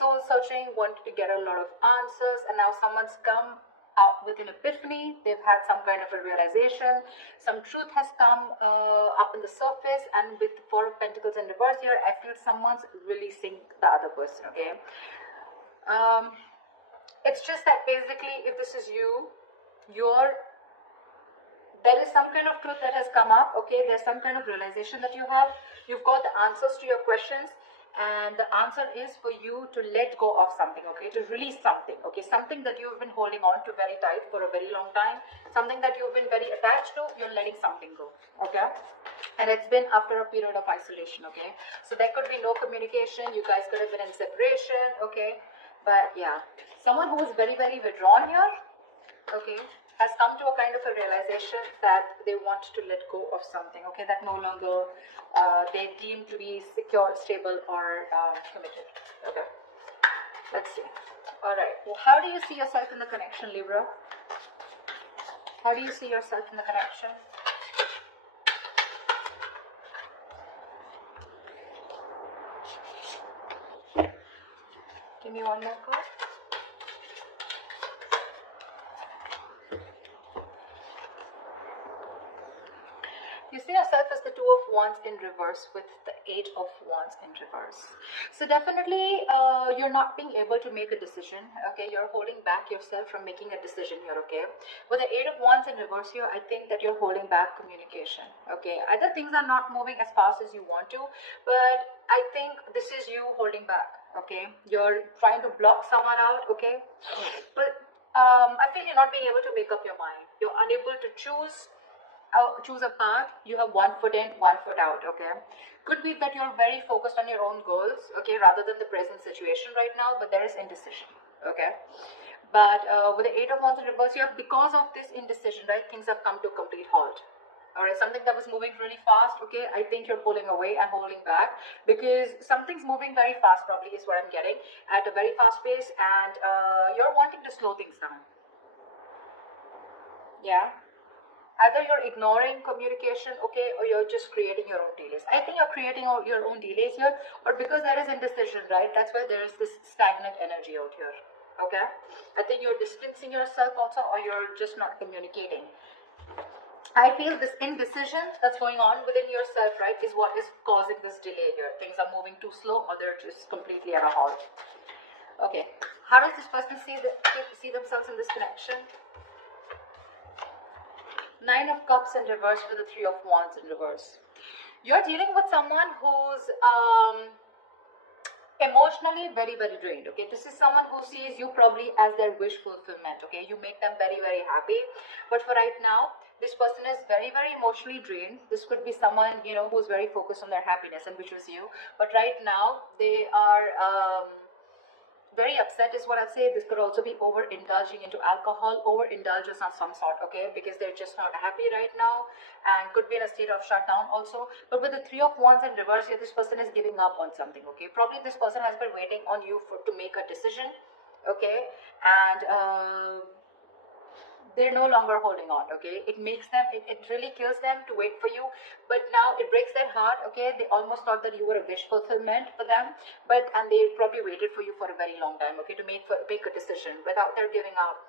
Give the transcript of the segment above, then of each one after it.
soul searching, wanted to get a lot of answers, and now someone's come out with an epiphany. They've had some kind of a realization. Some truth has come up in the surface, and with the Four of Pentacles in reverse here, I feel someone's releasing the other person, okay? It's just that basically, if this is you, there is some kind of truth that has come up, okay? There's some kind of realization that you have. You've got the answers to your questions, and the answer is for you to let go of something, okay? To release something, okay? Something that you've been holding on to very tight for a very long time, something that you've been very attached to, you're letting something go, okay? And it's been after a period of isolation, okay? So there could be no communication. You guys could have been in separation, okay? But yeah, someone who is very, very withdrawn here, okay, has come to a kind of a realization that they want to let go of something, okay, that no longer they deem to be secure, stable, or committed, okay. Let's see. All right, well, how do you see yourself in the connection, Libra? How do you see yourself in the connection? Give me one more card. You see yourself as the Two of Wands in reverse with the Eight of Wands in reverse. So definitely you're not being able to make a decision, okay? You're holding back yourself from making a decision here, okay? With the Eight of Wands in reverse here, I think that you're holding back communication, okay? Either things are not moving as fast as you want to, but I think this is you holding back, okay? You're trying to block someone out, okay? But I feel you're not being able to make up your mind. You're unable to choose a path. You have 1 foot in, 1 foot out, okay? Could be that you're very focused on your own goals, okay, rather than the present situation right now, but there is indecision, okay? But with the Eight of Wands in reverse here, because of this indecision, right, things have come to a complete halt. All right, something that was moving really fast, okay, I think you're pulling away and holding back because something's moving very fast, probably is what I'm getting, at a very fast pace, and you're wanting to slow things down. Yeah. Either you're ignoring communication, okay, or you're just creating your own delays. I think you're creating your own delays here, or because there is indecision, right? That's why there is this stagnant energy out here, okay? I think you're distancing yourself also, or you're just not communicating. I feel this indecision that's going on within yourself, right, is what is causing this delay here. Things are moving too slow, or they're just completely at a halt. Okay, how does this person see themselves in this connection? Nine of Cups in reverse with the Three of Wands in reverse. You're dealing with someone who's emotionally very, very drained, okay? This is someone who sees you probably as their wish fulfillment, okay? You make them very, very happy. But for right now, this person is very, very emotionally drained. This could be someone, you know, who's very focused on their happiness, and which was you. But right now, they are very upset is what I'd say. This could also be overindulging into alcohol, overindulgence of some sort, okay, because they're just not happy right now, and could be in a state of shutdown also. But with the Three of Wands in reverse here, this person is giving up on something, okay? Probably this person has been waiting on you to make a decision, okay, and they're no longer holding on, okay? It makes them, it really kills them to wait for you, but now it breaks their heart, okay? They almost thought that you were a wish fulfillment for them, and they probably waited for you for a very long time, okay, to make a decision without their giving up.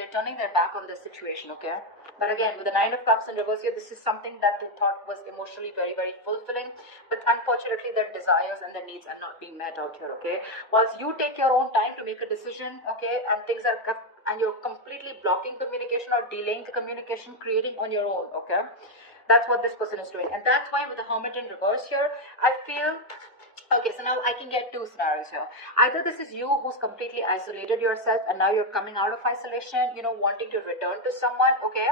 They're turning their back on the situation, okay? But again, with the Nine of Cups in reverse here, this is something that they thought was emotionally very, very fulfilling, but unfortunately their desires and their needs are not being met out here, okay? Whilst you take your own time to make a decision, okay, and you're completely blocking communication or delaying the communication, creating on your own, okay? That's what this person is doing. And that's why with the Hermit in reverse here, I feel, okay, so now I can get two scenarios here. Either this is you who's completely isolated yourself and now you're coming out of isolation, you know, wanting to return to someone, okay?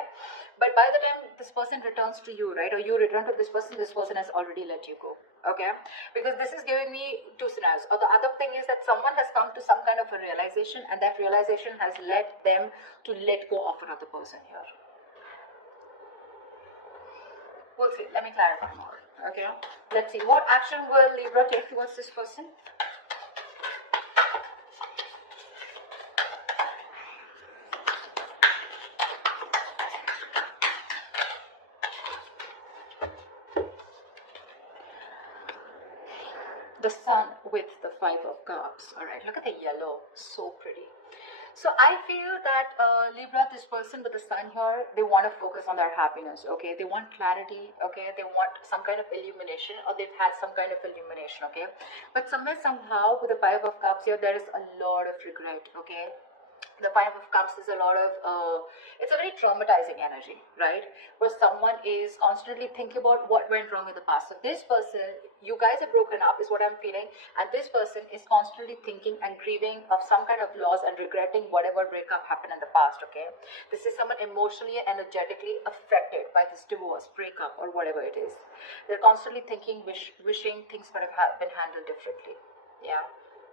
But by the time this person returns to you, right, or you return to this person has already let you go, okay? Because this is giving me two scenarios. Or the other thing is that someone has come to some kind of a realization, and that realization has led them to let go of another person here. We'll see. Let me clarify more. Okay. Let's see. What action will Libra take towards this person? the sun with the 5 of Cups. All right, look at the yellow, so pretty. So I feel that Libra, this person with the sun here, they want to focus on their happiness, okay? They want clarity, okay? They want some kind of illumination, or they've had some kind of illumination, okay? But somewhere, somehow, with the 5 of Cups here, there is a lot of regret, okay? The 5 of Cups is a lot of, it's a very traumatizing energy, right? Where someone is constantly thinking about what went wrong in the past. So this person, you guys are broken up is what I'm feeling. And this person is constantly thinking and grieving of some kind of loss and regretting whatever breakup happened in the past, okay? This is someone emotionally and energetically affected by this divorce, breakup, or whatever it is. They're constantly thinking, wishing things could have been handled differently. Yeah,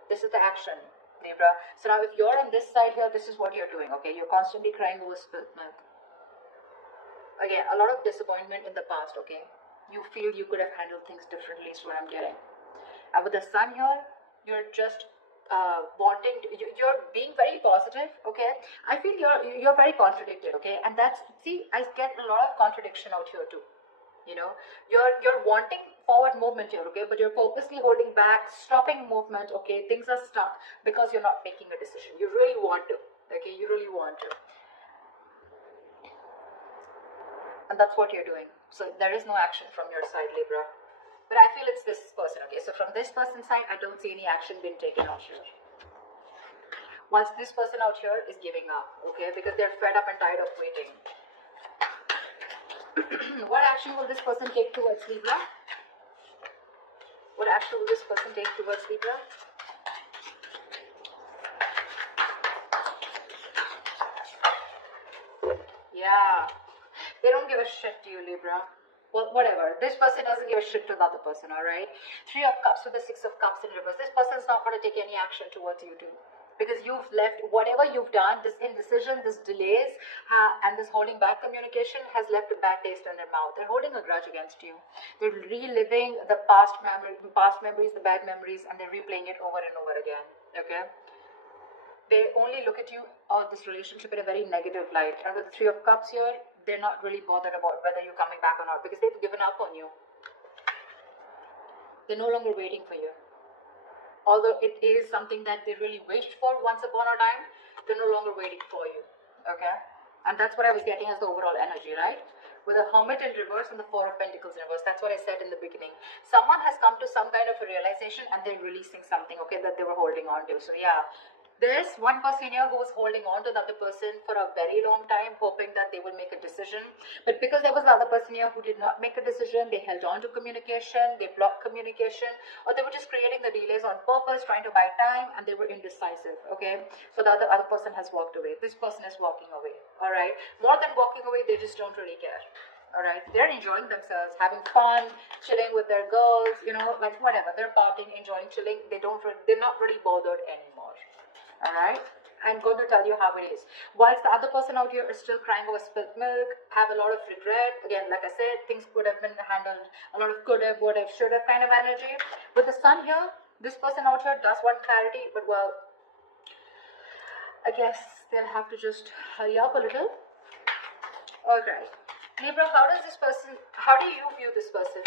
this is the action, Libra. So now if you're on this side here, this is what you're doing, okay? You're constantly crying over spilt milk. Again, a lot of disappointment in the past, okay? You feel you could have handled things differently is what I'm getting. And with the sun here, you're just wanting to, you're being very positive, okay? I feel you're very contradicted, okay? And that's, see, I get a lot of contradiction out here too. You know, you're wanting forward movement here, okay, but you're purposely holding back, stopping movement, okay? Things are stuck because you're not making a decision. You really want to, okay? You really want to, and that's what you're doing. So there is no action from your side, Libra, but I feel it's this person, okay? So from this person's side, I don't see any action being taken out here, whilst this person out here is giving up, okay, because they're fed up and tired of waiting. What action will this person take towards Libra? What action will this person take towards Libra? Yeah, they don't give a shit to you, Libra. Well, whatever. This person doesn't give a shit to the other person, alright? 3 of Cups with the 6 of Cups in reverse. This person's not going to take any action towards you too. Because you've left, whatever you've done, this indecision, this delays, and this holding back communication has left a bad taste in their mouth. They're holding a grudge against you. They're reliving the past memories, the bad memories, and they're replaying it over and over again, okay? They only look at you or this relationship in a very negative light. And with the 3 of Cups here, they're not really bothered about whether you're coming back or not, because they've given up on you. They're no longer waiting for you. Although it is something that they really wished for once upon a time, they're no longer waiting for you, okay? And that's what I was getting as the overall energy, right? With the Hermit in reverse and the 4 of Pentacles in reverse, that's what I said in the beginning. Someone has come to some kind of a realization and they're releasing something, okay, that they were holding on to. So yeah, there's one person here who was holding on to the other person for a very long time, hoping that they will make a decision. But because there was the other person here who did not make a decision, they held on to communication, they blocked communication, or they were just creating the delays on purpose, trying to buy time, and they were indecisive, okay? So the other person has walked away. This person is walking away, all right? More than walking away, they just don't really care. All right, they're enjoying themselves, having fun, chilling with their girls, you know, like whatever. They're partying, enjoying, chilling. They're not really bothered anymore. All right, I'm going to tell you how it is. Whilst the other person out here is still crying over spilt milk, have a lot of regret. Again, like I said, things could have been handled. A lot of could have, would have, should have kind of energy. With the sun here, this person out here does want clarity, but well, I guess they'll have to just hurry up a little. All right. Libra, how do you view this person?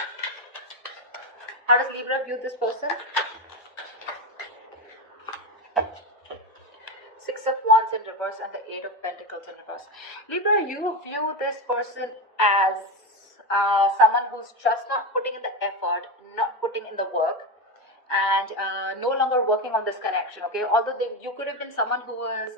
How does Libra view this person? 6 of Wands in reverse and the 8 of Pentacles in reverse. Libra, you view this person as someone who's just not putting in the effort, not putting in the work, and no longer working on this connection, okay? Although you could have been someone who was,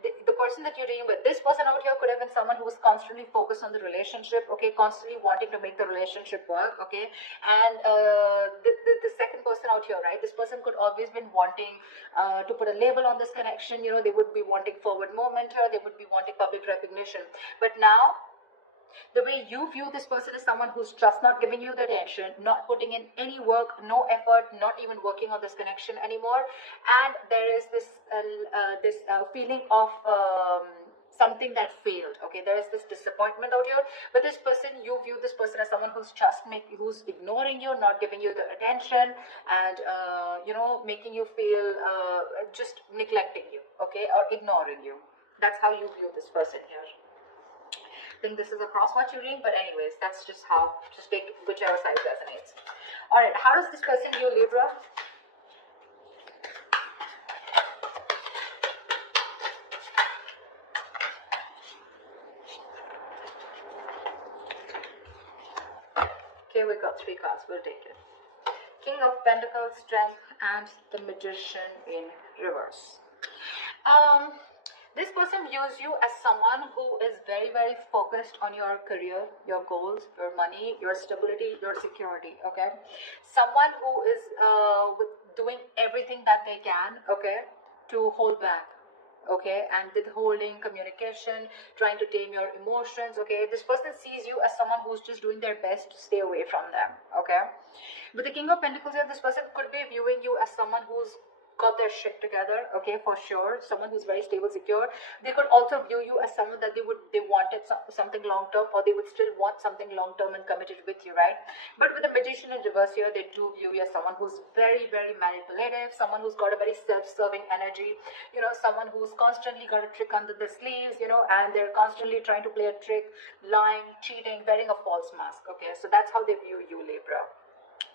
the person that you're dealing with, this person out here could have been someone who was constantly focused on the relationship, okay? Constantly wanting to make the relationship work, okay? And the second person out here, right? This person could always been wanting to put a label on this connection, you know, they would be wanting forward movement here, they would be wanting public recognition. But now, the way you view this person is someone who's just not giving you the attention, not putting in any work, no effort, not even working on this connection anymore. And there is this feeling of something that failed, okay? There is this disappointment out here. But this person, you view this person as someone who's who's ignoring you, not giving you the attention, and you know, making you feel just neglecting you, okay, or ignoring you. That's how you view this person here. I think this is a cross-watch reading, but anyways, that's just how, just take whichever side resonates. All right, how does this person view Libra? Okay, we got 3 cards. We'll take it. King of Pentacles, Strength, and the Magician in reverse. This person views you as someone who is very, very focused on your career, your goals, your money, your stability, your security, okay? Someone who is doing everything that they can, okay, to hold back, okay, and withholding communication, trying to tame your emotions, okay? This person sees you as someone who's just doing their best to stay away from them, okay? With the King of Pentacles here, this person could be viewing you as someone who's got their shit together, okay, for sure. Someone who's very stable, secure. They could also view you as someone that they wanted something long term, or they would still want something long term and committed with you, right? But with the Magician in reverse here, they do view you as someone who's very, very manipulative, someone who's got a very self-serving energy, you know, someone who's constantly got a trick under the sleeves, you know, and they're constantly trying to play a trick, lying, cheating, wearing a false mask, okay? So that's how they view you, Libra.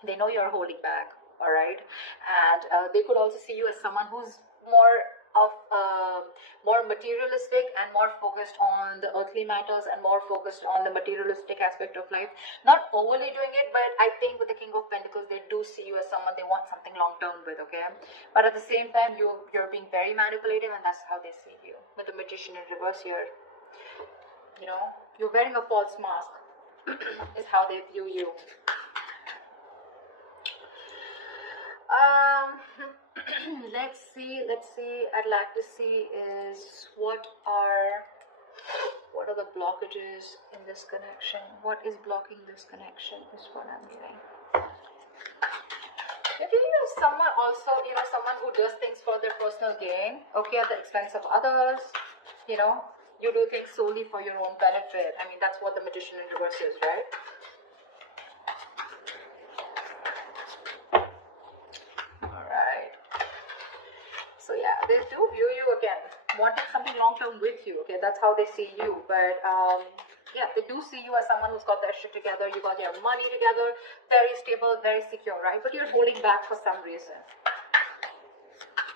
They know you're holding back, all right? And they could also see you as someone who's more materialistic and more focused on the earthly matters and more focused on the materialistic aspect of life. Not overly doing it, but I think with the King of Pentacles, they do see you as someone they want something long term with, okay? But at the same time, you're being very manipulative, and that's how they see you. With the Magician in reverse here, you know, you're wearing a false mask is how they view you. Let's see. I'd like to see is what are the blockages in this connection? What is blocking this connection is what I'm getting. If you have someone also, you know, someone who does things for their personal gain, okay, at the expense of others, you know, you do things solely for your own benefit. I mean, that's what the Magician in reverse is, right? So yeah, they do view you again, wanting something long-term with you, okay? That's how they see you. But yeah, they do see you as someone who's got their shit together, you got your money together, very stable, very secure, right? But you're holding back for some reason.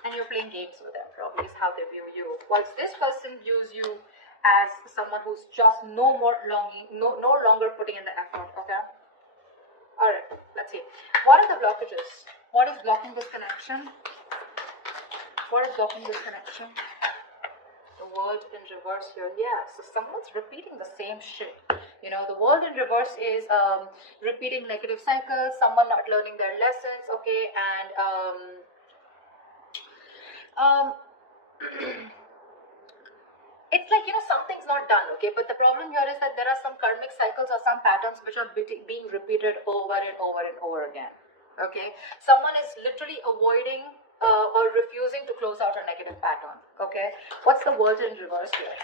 And you're playing games with them, probably is how they view you. Whilst this person views you as someone who's just no longer putting in the effort, okay? Alright, let's see. What are the blockages? What is blocking this connection? What is blocking this connection? The World in reverse here. Yeah, so someone's repeating the same shit. You know, the World in reverse is repeating negative cycles, someone not learning their lessons, okay, and it's like, you know, something's not done, okay, but the problem here is that there are some karmic cycles or some patterns which are being repeated over and over and over again, okay? Someone is literally avoiding or refusing to close out a negative pattern, okay? What's the World in reverse here?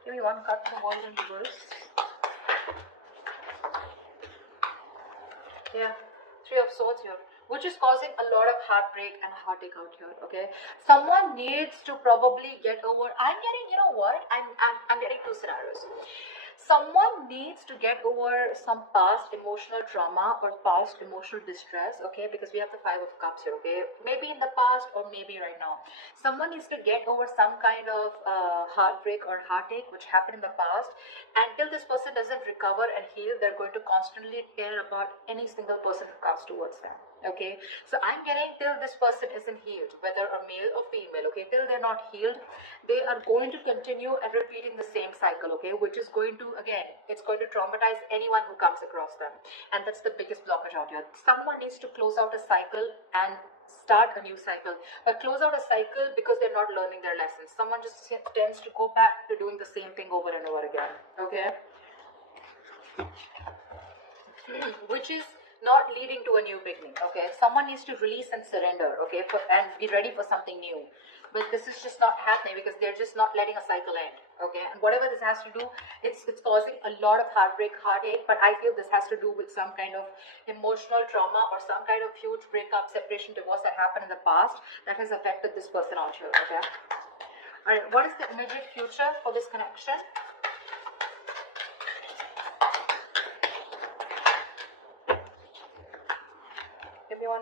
Give me one card for the World in reverse. Yeah, Three of Swords here, which is causing a lot of heartbreak and heartache out here, okay? Someone needs to probably get over, I'm getting, you know what, I'm getting 2 scenarios. Someone needs to get over some past emotional trauma or past emotional distress, okay, because we have the 5 of Cups here, okay, maybe in the past or maybe right now. Someone needs to get over some kind of heartbreak or heartache which happened in the past. Until this person doesn't recover and heal, they're going to constantly care about any single person who comes towards them, okay? So I'm getting till this person isn't healed, whether a male or female, okay, till they're not healed, they are going to continue and repeating the same cycle, okay, which is going to, again, it's going to traumatize anyone who comes across them. And that's the biggest blockage out here. Someone needs to close out a cycle and start a new cycle. But close out a cycle because they're not learning their lessons. Someone just tends to go back to doing the same thing over and over again, okay? Which is not leading to a new beginning, okay? Someone needs to release and surrender, okay, and be ready for something new. But this is just not happening because they're just not letting a cycle end, okay? And whatever this has to do, it's causing a lot of heartbreak, heartache, but I feel this has to do with some kind of emotional trauma or some kind of huge breakup, separation, divorce that happened in the past that has affected this person out here, okay? All right, what is the immediate future for this connection?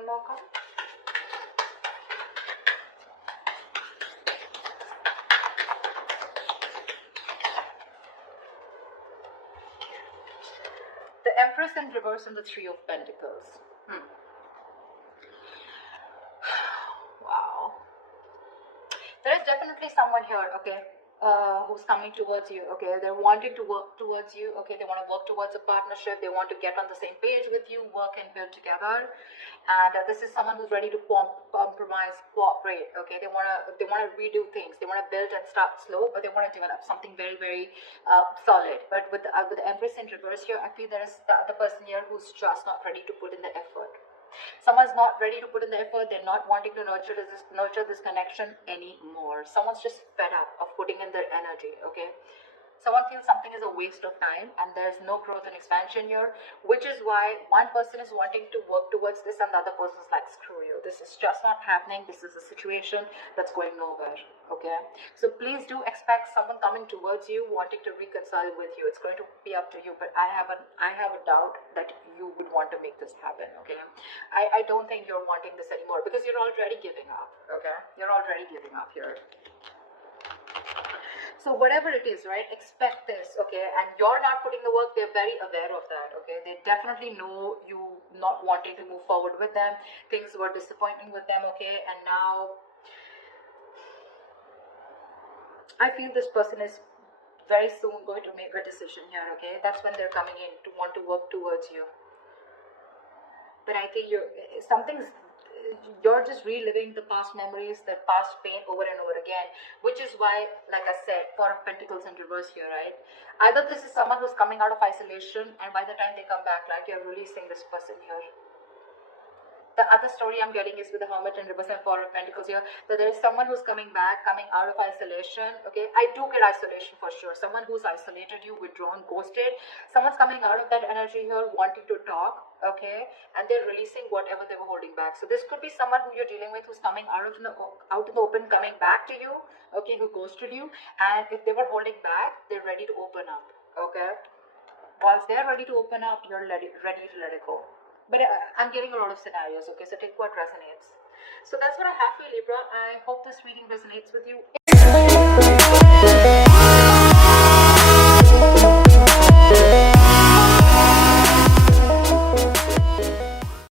one more card. The Empress in reverse and the Three of Pentacles. Wow. There is definitely someone here, okay, who's coming towards you, okay. They're wanting to work towards you, okay. They want to work towards a partnership. They want to get on the same page with you, work and build together. And this is someone who's ready to compromise, cooperate, okay. They want to redo things. They want to build and start slow, but they want to develop something very, very solid. But with the Empress in reverse here, I feel there is the other person here who's just not ready to put in the effort. Someone's not ready to put in the effort. They're not wanting to nurture this connection anymore. Someone's just fed up of putting in their energy, okay. Someone feels something is a waste of time and there's no growth and expansion here, which is why one person is wanting to work towards this and the other person is like, screw you, this is just not happening. This is a situation that's going nowhere, okay. So please do expect someone coming towards you wanting to reconcile with you. It's going to be up to you, but I have a doubt that you would want to make this happen, okay. I don't think you're wanting this anymore because you're already giving up, okay. You're already giving up here. So whatever it is, right, expect this, okay, and you're not putting the work. They're very aware of that, okay. They definitely know you not wanting to move forward with them. Things were disappointing with them, okay, and now I feel this person is very soon going to make a decision here, okay. That's when they're coming in to want to work towards you. But I think you're just reliving the past memories, the past pain over and over again, which is why, like I said, Four of Pentacles in reverse here, right? Either this is someone who's coming out of isolation and by the time they come back, like, you're releasing this person here. The other story I'm getting is with the Hermit in reverse and Four of Pentacles here, that there is someone who's coming back, coming out of isolation, okay? I do get isolation for sure. Someone who's isolated you, withdrawn, ghosted. Someone's coming out of that energy here, wanting to talk, okay? And they're releasing whatever they were holding back. So this could be someone who you're dealing with who's coming out in the open, coming back to you, okay, who ghosted you. And if they were holding back, they're ready to open up, okay? Once they're ready to open up, you're ready to let it go. But I'm getting a lot of scenarios, okay, so take what resonates. So that's what I have for you, Libra. I hope this reading resonates with you.